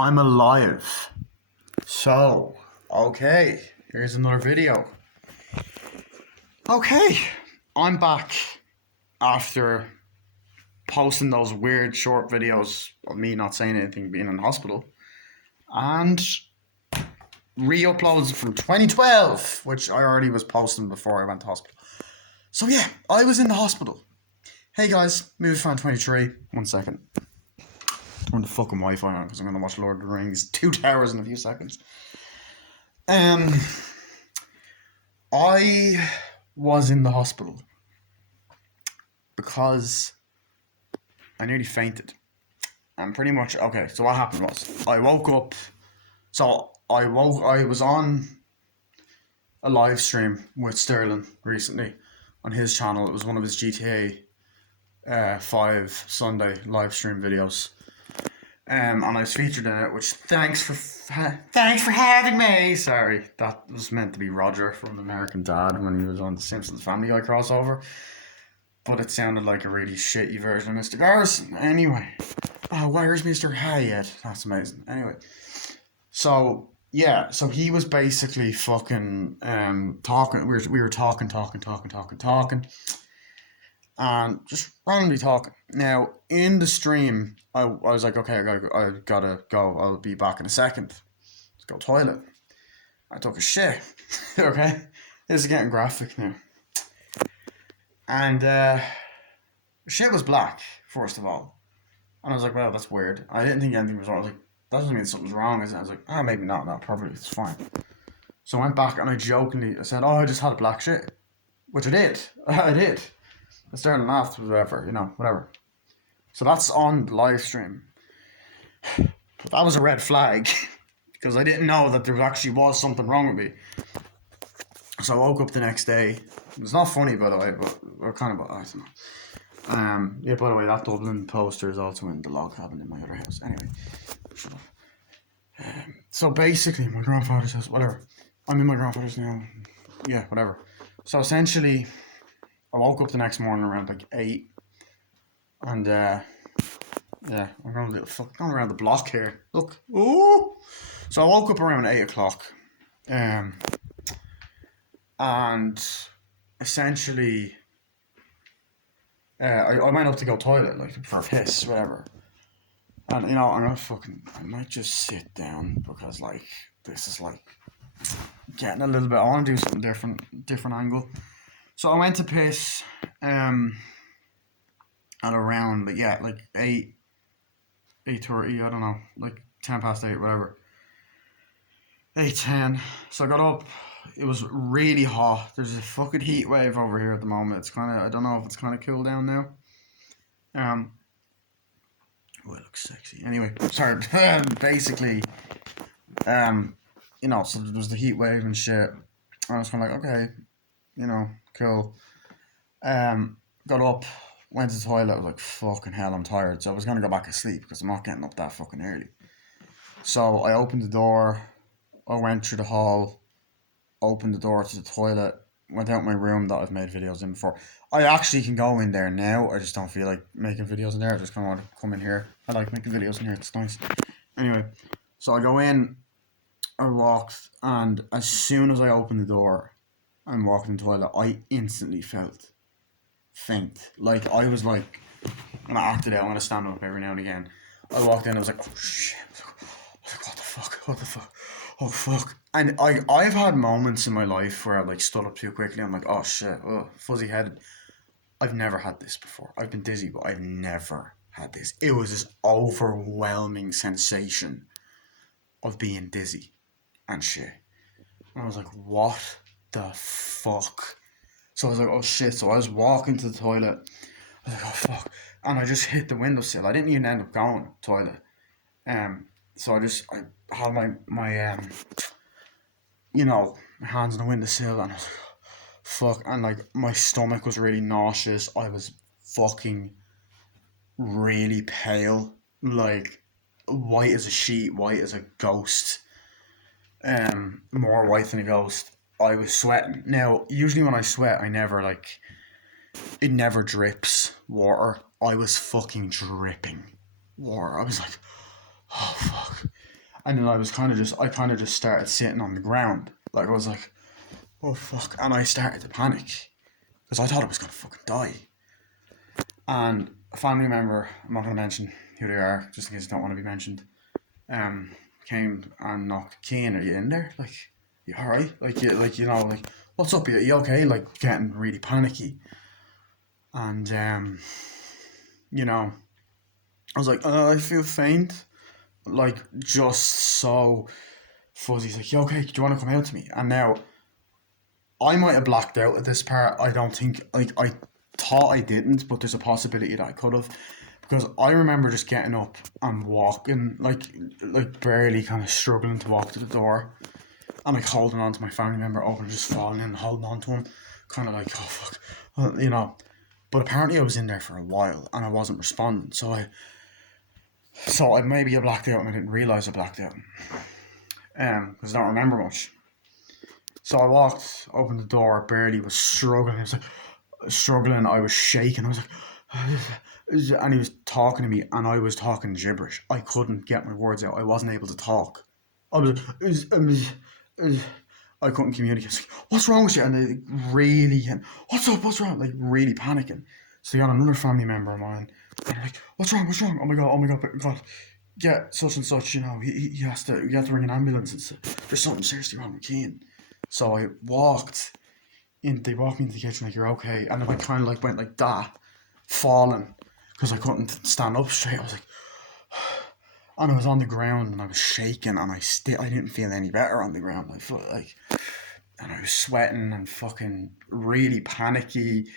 I'm alive. So, okay, here's another video. Okay, I'm back after posting those weird short videos of me not saying anything being in hospital and re-uploads from 2012, which I already was posting before I went to hospital. So yeah, I was in the hospital. Hey guys, MovieFan23. 1 second. Turn the fucking Wi-Fi on because I'm gonna watch Lord of the Rings 2 Towers in a few seconds. I was in the hospital because I nearly fainted. And pretty much, okay, so what happened was I woke up. I was on a live stream with Sterling recently on his channel. It was one of his GTA 5 Sunday live stream videos. And I was featured in it, which thanks for having me. Sorry, that was meant to be Roger from American Dad when he was on the Simpsons Family Guy crossover, but it sounded like a really shitty version of Mr. Garrison. Anyway, where's Mr. Hyatt? That's amazing. Anyway, so yeah, so he was basically fucking talking. We were talking, and just randomly talking. Now in the stream, I was like, okay, I gotta go. I'll be back in a second. Let's go toilet. I took a shit. Okay, this is getting graphic now. And shit was black first of all, and I was like, well, that's weird. I didn't think anything was wrong. I was like, that doesn't mean something's wrong, is it? I was like, maybe not. No, probably it's fine. So I went back and I jokingly said, I just had a black shit, which I did. I did. I started laughing, whatever, whatever. So that's on the live stream. But that was a red flag because I didn't know that there actually was something wrong with me. So I woke up the next day. It's not funny, by the way, but or kind of, I don't know. Yeah, by the way, that Dublin poster is also in the log cabin in my other house. Anyway, shut up. So basically, my grandfather's house, whatever. I'm in my grandfather's now. Yeah, whatever. So essentially, I woke up the next morning around like 8, and yeah, I'm going around the block here. Look, ooh. So I woke up around 8 o'clock, and essentially, I went up to go toilet, like for a piss, whatever. And I might just sit down because like this is like getting a little bit. I want to do something different angle. So I went to piss, at around like 8:30, I don't know, like 8:10, whatever. 8:10. So I got up. It was really hot. There's a fucking heat wave over here at the moment. It's I don't know if it's kind of cooled down now. Oh, it looks sexy. Anyway, sorry. Basically, so there was the heat wave and shit. I was kind of like, okay, cool. Got up, went to the toilet. I was like, fucking hell, I'm tired. So I was gonna go back to sleep because I'm not getting up that fucking early. So I opened the door. I went through the hall, opened the door to the toilet, went out my room that I've made videos in before. I actually can go in there now. I just don't feel like making videos in there. I just kind of want to come in here. I like making videos in here. It's nice. Anyway, so I go in. I walked, and as soon as I opened the door and walked in the toilet, I instantly felt faint. Like I was like, and I acted out. I'm gonna stand up every now and again. I walked in. I was like, oh shit. I was like, what the fuck? What the fuck? Oh fuck. And I've had moments in my life where I like stood up too quickly. I'm like, oh shit, fuzzy headed. I've never had this before. I've been dizzy, but I've never had this. It was this overwhelming sensation of being dizzy and shit. And I was like, what the fuck? So I was like, oh shit. So I was walking to the toilet. I was like, oh fuck. And I just hit the windowsill. I didn't even end up going to the toilet. So I had my hands on the windowsill, and I was like, fuck, and like my stomach was really nauseous. I was fucking really pale, like white as a sheet, white as a ghost, more white than a ghost. I was sweating. Now, usually when I sweat, it never drips water. I was fucking dripping water. I was like, oh fuck. And then I kind of just started sitting on the ground. Like I was like, oh fuck, and I started to panic because I thought I was gonna fucking die. And a family member, I'm not gonna mention who they are, just in case they don't want to be mentioned, um, came and knocked. Kane, are you in there? Like, you alright? Like, what's up? You okay? Like, getting really panicky. And you know, I was like, I feel faint. Like, just so fuzzy. He's like, you okay? Do you want to come out to me? And now I might have blacked out at this part. I don't think, like, I thought I didn't, but there's a possibility that I could have. Because I remember just getting up and walking, like barely kind of struggling to walk to the door. And like holding on to my family member over and just falling in and holding on to him. Kind of like, oh fuck. But apparently I was in there for a while and I wasn't responding. So I maybe I blacked out and I didn't realise I blacked out. Because I don't remember much. So I walked, opened the door, barely was struggling. I was like struggling. I was shaking. I was like, and he was talking to me, and I was talking gibberish. I couldn't get my words out. I wasn't able to talk. I was, I couldn't communicate. I was like, what's wrong with you? And they really, what's up? What's wrong? Like really panicking. So they got another family member of mine, and they're like, what's wrong? What's wrong? Oh my god! Oh my god! God, yeah, such and such. He has to. You have to ring an ambulance. There's something seriously wrong with Keane. So I walked in. They walked me into the kitchen like, you're okay, and then I kind of like went like that, falling because I couldn't stand up straight. I was like, and I was on the ground and I was shaking, and I didn't feel any better on the ground. I felt like, and I was sweating and fucking really panicky,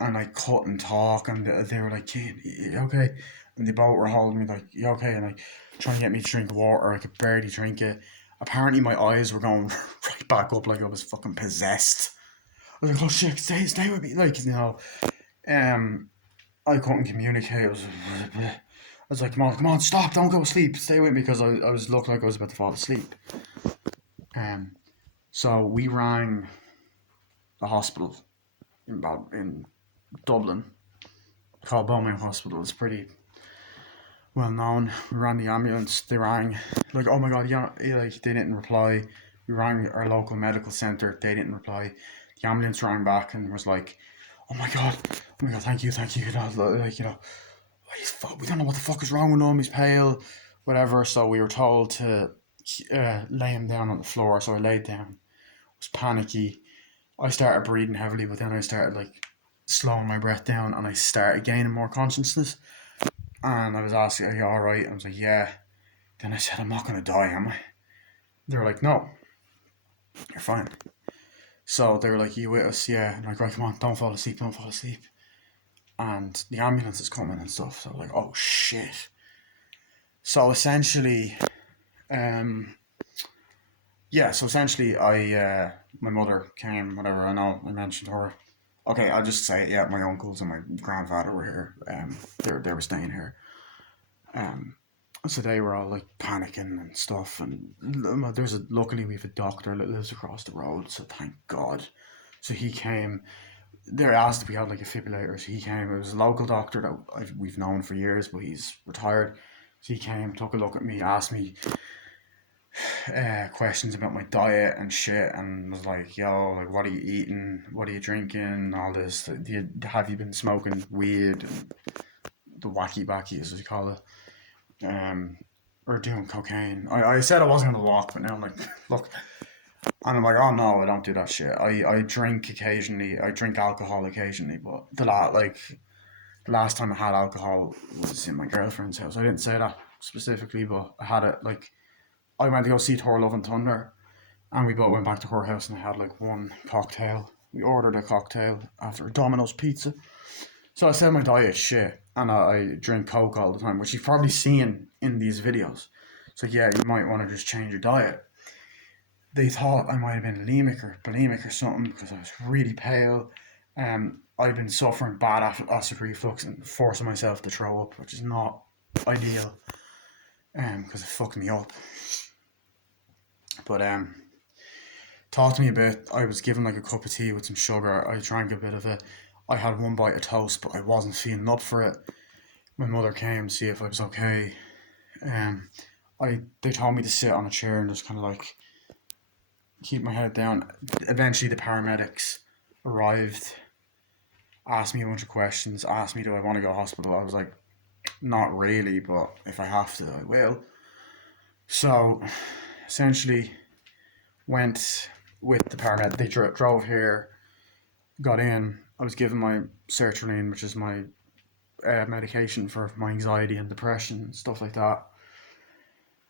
and I couldn't talk, and they were like, "Kid, you okay?" And they both were holding me like, "You okay?" And like trying to get me to drink water. I could barely drink it. Apparently, my eyes were going right back up like I was fucking possessed. I was like, "Oh shit, stay with me!" Um, I couldn't communicate. I was like, come on, stop, don't go to sleep, stay with me," because I was looking like I was about to fall asleep. Um, so we rang the hospital in Dublin, called Beaumont Hospital. It's pretty well known. We rang the ambulance. They rang like, oh my god, yeah, like they didn't reply. We rang our local medical centre. They didn't reply. The ambulance rang back and was like, oh my god, thank you. We don't know what the fuck is wrong with him. He's pale, whatever. So we were told to lay him down on the floor. So I laid down. I was panicky. I started breathing heavily, but then I started like slowing my breath down, and I started gaining more consciousness. And I was asking, "Are you all right?" I was like, "Yeah." Then I said, "I'm not gonna die, am I?" They were like, "No, you're fine." So they were like, "You with us?" Yeah. And I'm like, "Right, come on, don't fall asleep, don't fall asleep." And the ambulance is coming and stuff. So I was like, "Oh shit." So essentially, um, yeah. So essentially, my mother came. Whatever. I know I mentioned her. Okay, I'll just say it. Yeah, my uncles and my grandfather were here. They were staying here. Um, so they were all like panicking and stuff. And luckily we have a doctor that lives across the road. So thank God. So he came. They asked if we had like a defibrillator. So he came. It was a local doctor that we've known for years, but he's retired. So he came, took a look at me, asked me questions about my diet and shit, and was like, "Yo, like, what are you eating? What are you drinking? All this. Have you been smoking weed? And the wacky backy, as we call it, or doing cocaine?" I said I wasn't gonna walk, but now I'm like, look, and I'm like, "Oh no, I don't do that shit. I drink occasionally. I drink alcohol occasionally, but the last time I had alcohol was in my girlfriend's house. I didn't say that specifically, but I had it like I went to go see Thor Love and Thunder, and we both went back to her house, and I had like one cocktail. We ordered a cocktail after a Domino's pizza. So I said my diet's shit, and I drink Coke all the time, which you've probably seen in these videos. So yeah, you might want to just change your diet. They thought I might have been anemic or bulimic or something because I was really pale. I've been suffering bad acid reflux and forcing myself to throw up, which is not ideal. Because it fucked me up. But talk to me a bit. I was given like a cup of tea with some sugar. I drank a bit of it. I had one bite of toast, but I wasn't feeling up for it. My mother came to see if I was okay. Um, they told me to sit on a chair and just kind of like keep my head down. Eventually, the paramedics arrived, asked me a bunch of questions, asked me, do I want to go to hospital? I was like, not really, but if I have to, I will. So, essentially, went with the paramedic. They drove here, got in. I was given my sertraline, which is my medication for my anxiety and depression and stuff like that.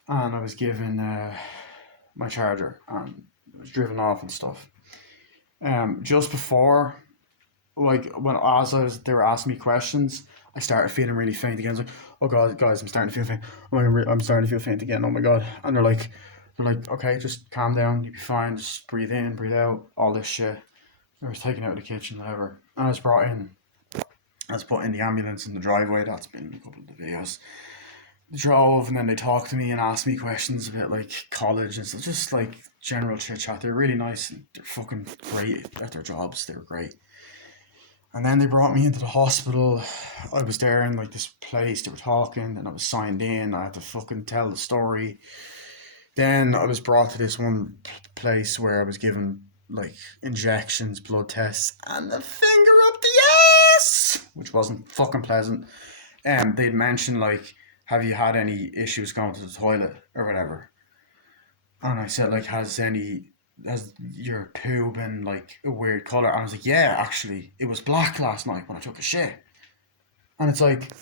And I was given my charger and I was driven off and stuff. Just before, like when as I was, they were asking me questions, I started feeling really faint again. I was like, "Oh God, guys, I'm starting to feel faint. Oh my God, I'm starting to feel faint again. Oh my God!" And they're like, "Okay, just calm down. You'll be fine. Just breathe in, breathe out. All this shit." I was taken out of the kitchen, whatever, and I was brought in. I was put in the ambulance in the driveway. That's been in a couple of the videos. They drove and then they talked to me and asked me questions about like college and stuff, just like general chit chat. They're really nice and they're fucking great at their jobs. They were great. And then they brought me into the hospital. I was there in like this place. They were talking, and I was signed in. I had to fucking tell the story. Then I was brought to this one place where I was given like injections, blood tests, and the finger up the ass, which wasn't fucking pleasant. They'd mentioned like, have you had any issues going to the toilet or whatever? And I said like, has your poo been like a weird color? And I was like, yeah, actually, it was black last night when I took a shit. And it's like,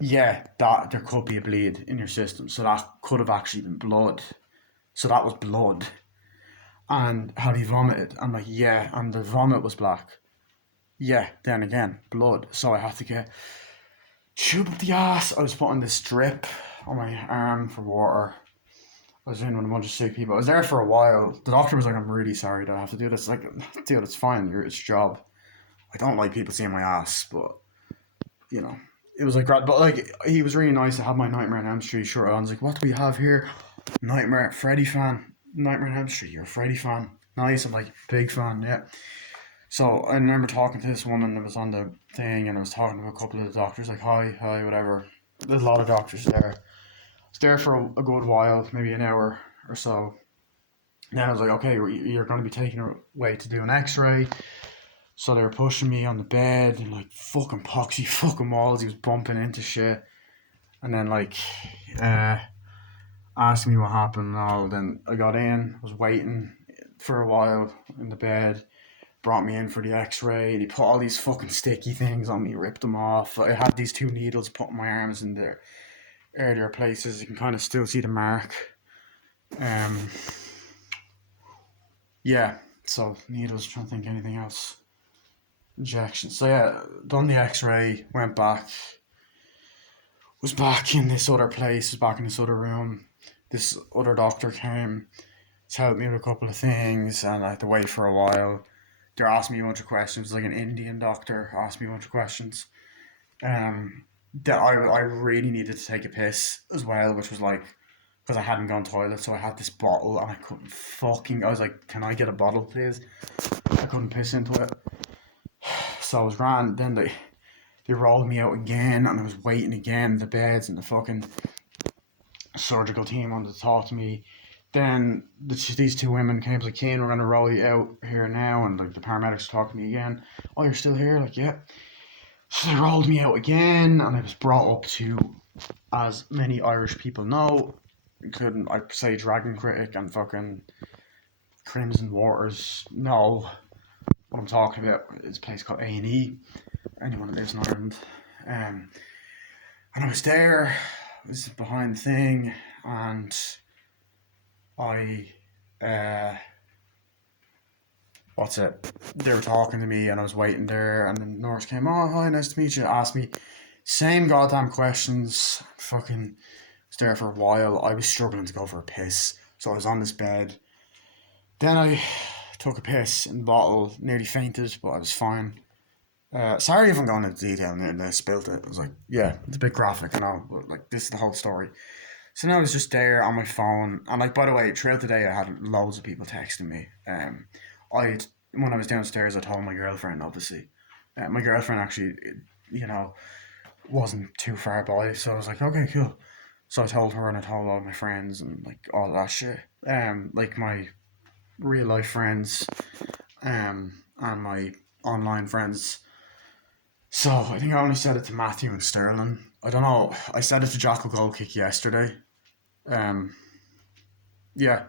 yeah, that there could be a bleed in your system, so that could have actually been blood. So that was blood. And have you vomited? I'm like, yeah, and the vomit was black. Yeah, then again, blood. So I had to get tube up the ass. I was putting this drip on my arm for water. I was in with a bunch of sick people. I was there for a while. The doctor was like, "I'm really sorry that I have to do this." Like, dude, it's fine. It's your job. I don't like people seeing my ass, but you know, it was like, but like, he was really nice. I had my Nightmare on Elm Street shirt on. I was like, "What do we have here?" Nightmare, Freddy fan. Nightmare on Elm Street. You're a Freddy fan. Nice. I'm like, big fan. Yeah. So I remember talking to this woman that was on the thing, and I was talking to a couple of the doctors, like, "Hi, hi, whatever." There's a lot of doctors there. I was there for a good while, maybe an hour or so. Then I was like, okay, you're going to be taken away to do an X-ray. So they were pushing me on the bed and like fucking poxy fucking walls. He was bumping into shit, and then like uh, asked me what happened and all. Then I got in, was waiting for a while in the bed. Brought me in for the X-ray. They put all these fucking sticky things on me, ripped them off. I had these two needles put in my arms in their earlier places. You can kind of still see the mark. Um, yeah. So needles. Trying to think anything else. Injections. So yeah, done the X-ray. Went back. Was back in this other place. Was back in this other room. This other doctor came to help me with a couple of things, and I had to wait for a while. They're asking me a bunch of questions. Like an Indian doctor asked me a bunch of questions. Um, that I really needed to take a piss as well, which was like because I hadn't gone to the toilet, so I had this bottle and I couldn't fucking. I was like, "Can I get a bottle, please?" I couldn't piss into it, so I was ran. Then they rolled me out again, and I was waiting again. The beds and the fucking surgical team wanted to talk to me. Then these two women came like, "Kane, we're gonna roll you out here now," and like the paramedics talked to me again. "Oh, you're still here?" Like, yeah. So they rolled me out again, and I was brought up to, as many Irish people know, including I'd say Dragon Critic and fucking Crimson Waters know what I'm talking about. It's a place called A&E. Anyone that lives in Ireland, um, and I was there. I was behind the thing, and I, what's it? They were talking to me, and I was waiting there, and the nurse came. "Oh, hi, nice to meet you." Asked me same goddamn questions. Fucking was there for a while. I was struggling to go for a piss, so I was on this bed. Then I took a piss in the bottle, nearly fainted, but I was fine. Sorry if I'm going into detail and I spilt it. I was like, yeah, it's a bit graphic and all, but like this is the whole story. So now I was just there on my phone, and like by the way, throughout the day I had loads of people texting me. I when I was downstairs, I told my girlfriend. Obviously, my girlfriend actually, you know, wasn't too far by, so I was like, okay, cool. So I told her and I told all my friends and like all that shit. Like my real life friends, and my online friends. So I think I only said it to Matthew and Sterling. I don't know. I said it to Jackal Goldkick yesterday. Um, yeah.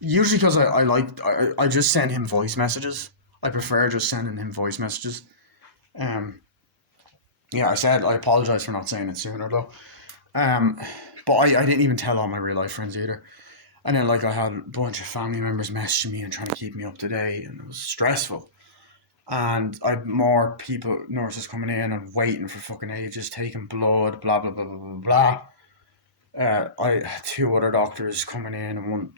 Usually because I just send him voice messages. I prefer just sending him voice messages. Um, yeah, I said I apologize for not saying it sooner though. Um, but I didn't even tell all my real life friends either. And then like I had a bunch of family members messaging me and trying to keep me up to date, and it was stressful. And I had more people, nurses coming in and waiting for fucking ages, taking blood, blah blah blah blah blah blah. I had two other doctors coming in, and one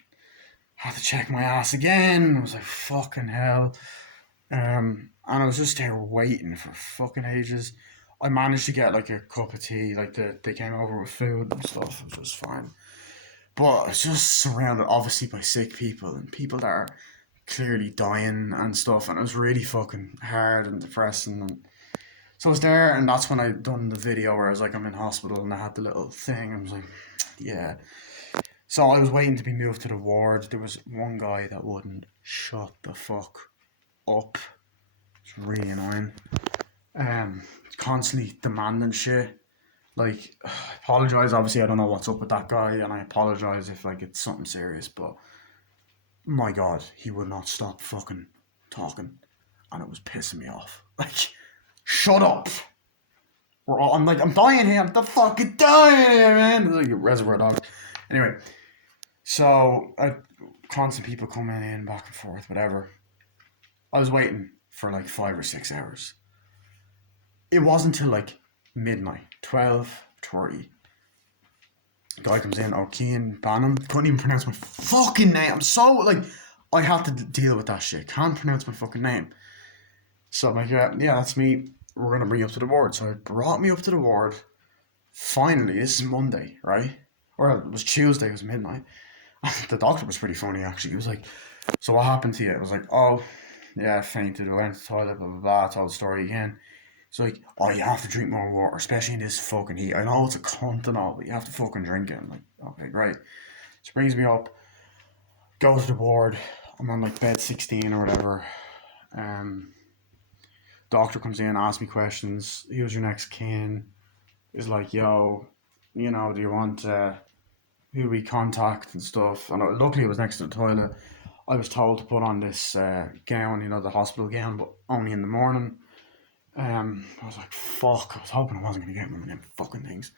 had to check my ass again. I was like, fucking hell. And I was just there waiting for fucking ages. I managed to get like a cup of tea, like they came over with food and stuff, which was fine. But I was just surrounded, obviously, by sick people and people that are clearly dying and stuff, and it was really fucking hard and depressing. And so I was there, and that's when I done the video where I was like, I'm in hospital, and I had the little thing. I was like, yeah. So I was waiting to be moved to the ward. There was one guy that wouldn't shut the fuck up. It's really annoying. Constantly demanding shit. Like, I apologize. Obviously, I don't know what's up with that guy, and I apologize if like it's something serious. But my God, he would not stop fucking talking, and it was pissing me off. Like, shut up. I'm like, I'm dying here. I'm the fucking dying here, man. It's like a Reservoir Dogs. Anyway, so constant people coming in back and forth, whatever. I was waiting for like 5 or 6 hours. It wasn't till like midnight, 12:30. Guy comes in, O'Kean Bannon. Couldn't even pronounce my fucking name. I'm so like, I have to deal with that shit. Can't pronounce my fucking name. So I'm like, yeah, that's me. We're gonna bring you up to the ward. So it brought me up to the ward. Finally, this is Monday, right? Or it was Tuesday. It was midnight. The doctor was pretty funny actually. He was like, "So what happened to you?" It was like, "Oh, yeah, I fainted. I went to the toilet. Blah blah blah." I told the story again. It's like, "Oh, you have to drink more water, especially in this fucking heat. I know it's a cunt and all, but you have to fucking drink it." I'm like, "Okay, great." So brings me up, go to the ward. I'm on like bed 16 or whatever. Um, Doctor comes in, asks me questions. Who's your next kin? Is like, yo, do you want who we contact and stuff? And luckily it was next to the toilet. I was told to put on this gown, the hospital gown, but only in the morning. I was like, fuck. I was hoping I wasn't gonna get one of them fucking things.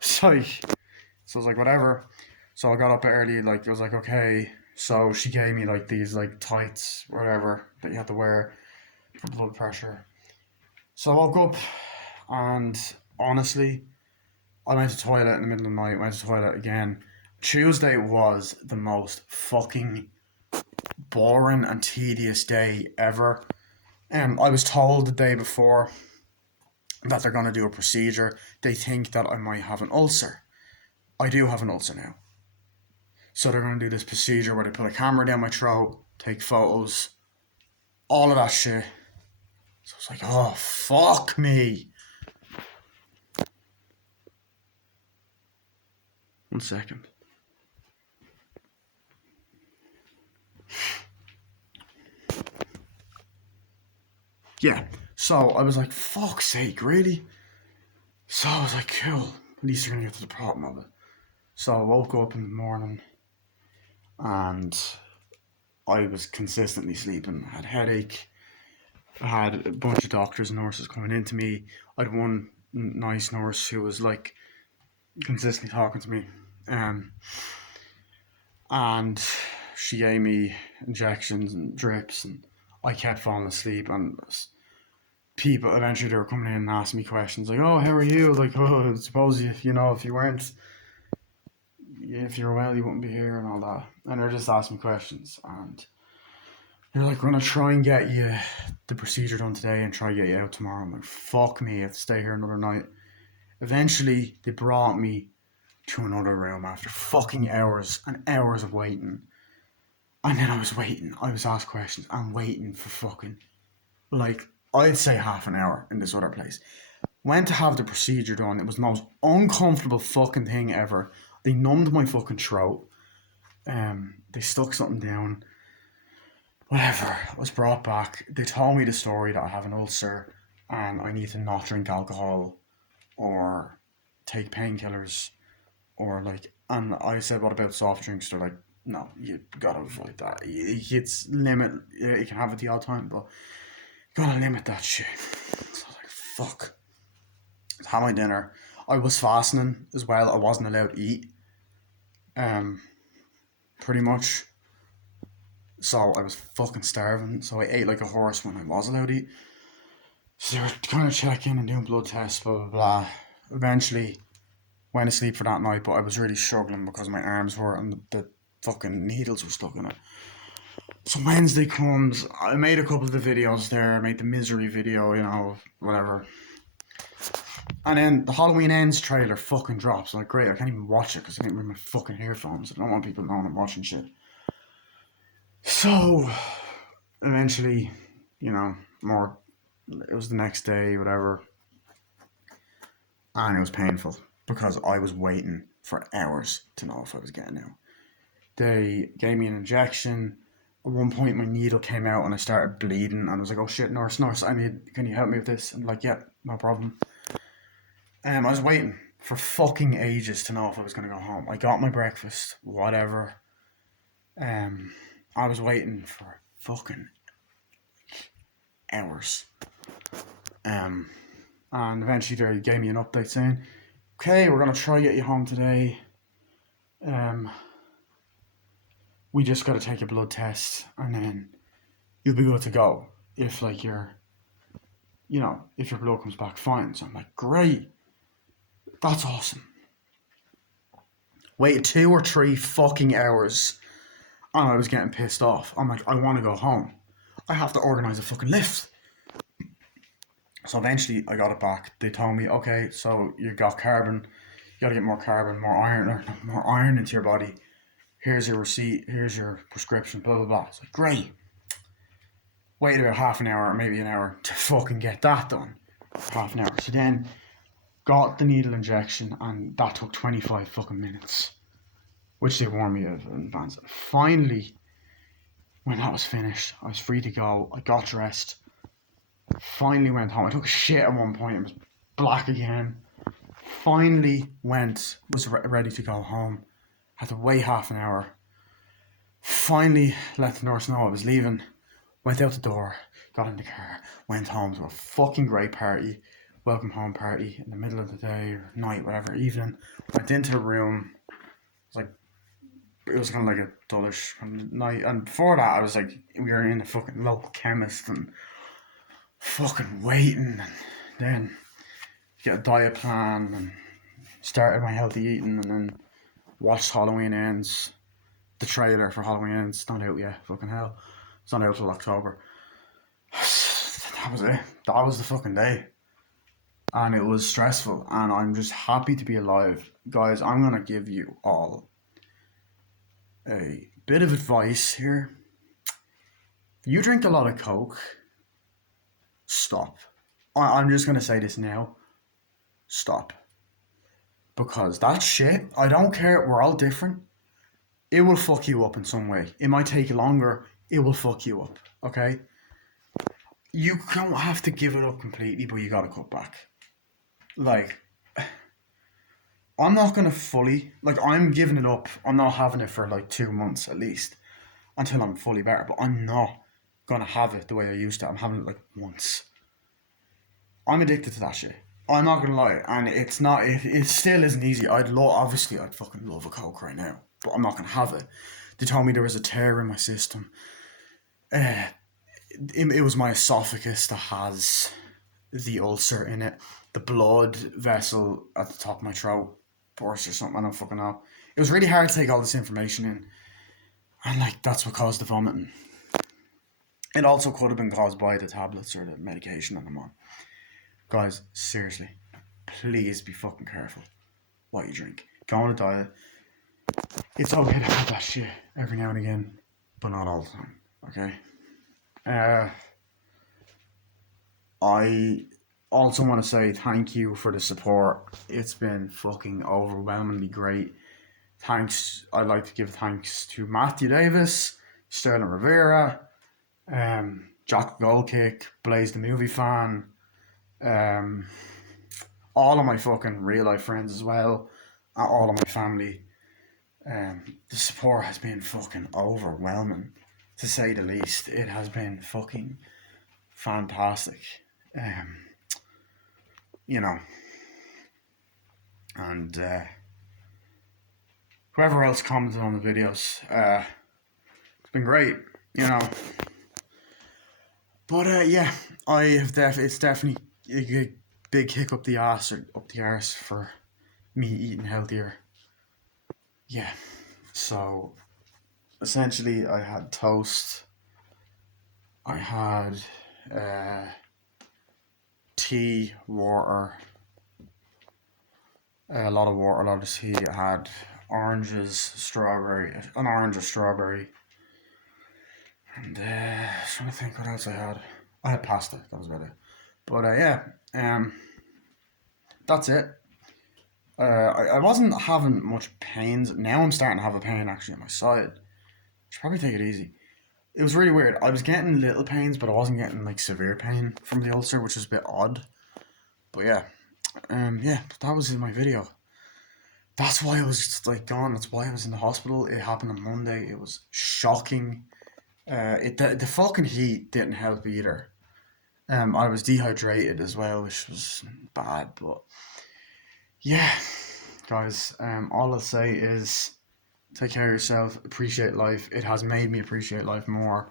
So, so I was like, whatever. So I got up early. Like, it was like, okay. So she gave me like these like tights, whatever, that you have to wear for blood pressure. So I woke up, and honestly, I went to the toilet in the middle of the night. Went to the toilet again. Tuesday was the most fucking boring and tedious day ever. I was told the day before that they're going to do a procedure. They think that I might have an ulcer. I do have an ulcer now. So they're going to do this procedure where they put a camera down my throat, take photos, all of that shit. So I was like, oh, fuck me. 1 second. Yeah. So I was like, fuck's sake, really? So I was like, cool. At least they're going to get to the problem of it. So I woke up in the morning, and I was consistently sleeping. I had a headache. I had a bunch of doctors and nurses coming into me. I had one nice nurse who was like consistently talking to me. And she gave me injections and drips, and I kept falling asleep. And people eventually they were coming in and asking me questions like, "Oh, how are you?" Like, "Oh, suppose if you weren't, if you're well, you wouldn't be here," and all that. And they're just asking me questions, and they're like, "We're gonna try and get you the procedure done today and try to get you out tomorrow." I'm like, "Fuck me, I have to stay here another night." Eventually, they brought me to another room after fucking hours and hours of waiting. And then I was waiting. I was asked questions. I'm waiting for fucking, like, I'd say half an hour in this other place. Went to have the procedure done. It was the most uncomfortable fucking thing ever. They numbed my fucking throat. They stuck something down. Whatever. I was brought back. They told me the story that I have an ulcer and I need to not drink alcohol or take painkillers or like. And I said, what about soft drinks? They're like, no, you gotta avoid that. It's limit. You can have it the odd time, but you gotta limit that shit. So I was like, fuck. I had my dinner. I was fasting as well. I wasn't allowed to eat. Um, Pretty much. So I was fucking starving. So I ate like a horse when I was allowed to eat. So they were kind of checking and doing blood tests, blah blah blah. Eventually went to sleep for that night, but I was really struggling because my arms were and the fucking needles were stuck in it. So Wednesday comes, I made a couple of the videos there, I made the misery video, whatever. And then the Halloween Ends trailer fucking drops. I'm like, great, I can't even watch it because I can't wear my fucking earphones. I don't want people knowing I'm watching shit. So, eventually, more, it was the next day, whatever. And it was painful because I was waiting for hours to know if I was getting out. They gave me an injection. At one point, my needle came out and I started bleeding. And I was like, oh shit, nurse, can you help me with this? And like, yeah, no problem. I was waiting for fucking ages to know if I was going to go home. I got my breakfast, whatever. I was waiting for fucking hours. And eventually they gave me an update saying, okay, we're going to try get you home today. We just got to take a blood test and then you'll be good to go. If like if your blood comes back fine. So I'm like, great. That's awesome. Waited 2 or 3 fucking hours and I was getting pissed off. I'm like, I want to go home. I have to organise a fucking lift. So eventually I got it back. They told me, okay, so you got carbon. You got to get more carbon, more iron into your body. Here's your receipt. Here's your prescription, blah, blah, blah. It's like, great. Waited about half an hour or maybe an hour to fucking get that done. Half an hour. So then got the needle injection and that took 25 fucking minutes, which they warned me of in advance. Finally, when that was finished, I was free to go. I got dressed. Finally went home. I took a shit at one point. It was black again. Finally was ready to go home. Had to wait half an hour. Finally let the nurse know I was leaving. Went out the door, got in the car, went home to a fucking great party. Welcome home party in the middle of the day or night, whatever, evening. Went into a room. It was kind of like a dullish night. And before that, I was like, we were in the fucking local chemist and fucking waiting. And then get a diet plan and started my healthy eating and then watched Halloween Ends. The trailer for Halloween Ends. It's not out yet. Fucking hell. It's not out till October. That was it. That was the fucking day. And it was stressful. And I'm just happy to be alive. Guys, I'm going to give you all a bit of advice here. If you drink a lot of Coke, stop. I'm just going to say this now. Stop. Because that shit, I don't care. We're all different. It will fuck you up in some way. It might take longer. It will fuck you up. Okay? You don't have to give it up completely, but you gotta cut back. Like, I'm not gonna fully, like, I'm giving it up. I'm not having it for like 2 months at least until I'm fully better, but I'm not gonna have it the way I used to. I'm having it like once. I'm addicted to that shit. I'm not gonna lie, and it's not. It still isn't easy. Obviously, I'd fucking love a Coke right now, but I'm not gonna have it. They told me there was a tear in my system. It was my esophagus that has the ulcer in it. The blood vessel at the top of my throat burst or something. I don't fucking know. It was really hard to take all this information in, and like that's what caused the vomiting. It also could have been caused by the tablets or the medication that I'm on. Guys, seriously, please be fucking careful what you drink. Go on a diet. It's okay to have that shit every now and again, but not all the time, okay? I also want to say thank you for the support. It's been fucking overwhelmingly great. I'd like to give thanks to Matthew Davis, Sterling Rivera, Jack Goldkick, Blaze the Movie Fan, um, all of my fucking real life friends as well, and all of my family. The support has been fucking overwhelming, to say the least. It has been fucking fantastic. Um, you know, and whoever else commented on the videos, it's been great, you know. But yeah, it's definitely a big kick up the ass or up the arse for me eating healthier. Yeah, so essentially I had toast, I had tea, water, a lot of water, a lot of tea. I had an orange, a strawberry, and trying to think what else I had. I had pasta. That was about it. But yeah, that's it. I wasn't having much pains. Now I'm starting to have a pain actually on my side. Should probably take it easy. It was really weird. I was getting little pains, but I wasn't getting like severe pain from the ulcer, which is a bit odd. But yeah, that was in my video. That's why I was like gone. That's why I was in the hospital. It happened on Monday. It was shocking. The fucking heat didn't help either. I was dehydrated as well, which was bad. But yeah, guys. All I'll say is take care of yourself. Appreciate life. It has made me appreciate life more.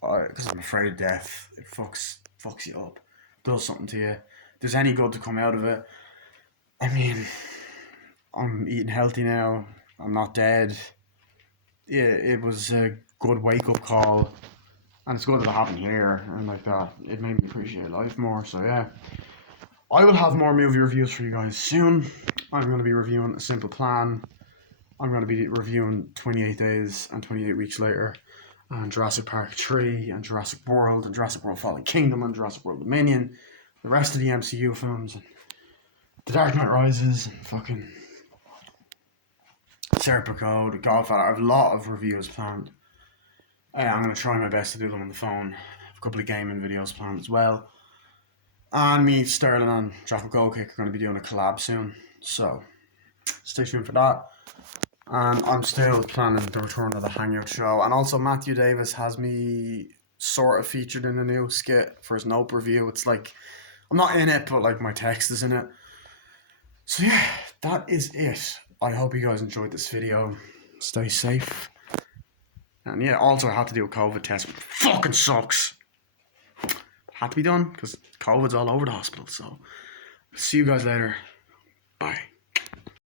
Because I'm afraid of death. It fucks you up. Does something to you. If there's any good to come out of it, I mean, I'm eating healthy now. I'm not dead. Yeah, it was a good wake up call, and it's good that it happened here and like that. It made me appreciate life more. So yeah, I will have more movie reviews for you guys soon. I'm going to be reviewing A Simple Plan. I'm going to be reviewing 28 Days and 28 Weeks Later, and Jurassic Park 3, and Jurassic World, and Jurassic World Fallen Kingdom, and Jurassic World Dominion, the rest of the MCU films, and The Dark Knight Rises, and fucking Serpico, The Godfather. I have a lot of reviews planned. I'm going to try my best to do them on the phone. I have a couple of gaming videos planned as well. And me, Sterling, and Jack Goldkick are going to be doing a collab soon. So, stay tuned for that. And I'm still planning the return of the Hangout show. And also, Matthew Davis has me sort of featured in a new skit for his Nope review. It's like, I'm not in it, but like my text is in it. So yeah, that is it. I hope you guys enjoyed this video. Stay safe. And yeah, also I had to do a COVID test. It fucking sucks. Had to be done because COVID's all over the hospital. So see you guys later. Bye.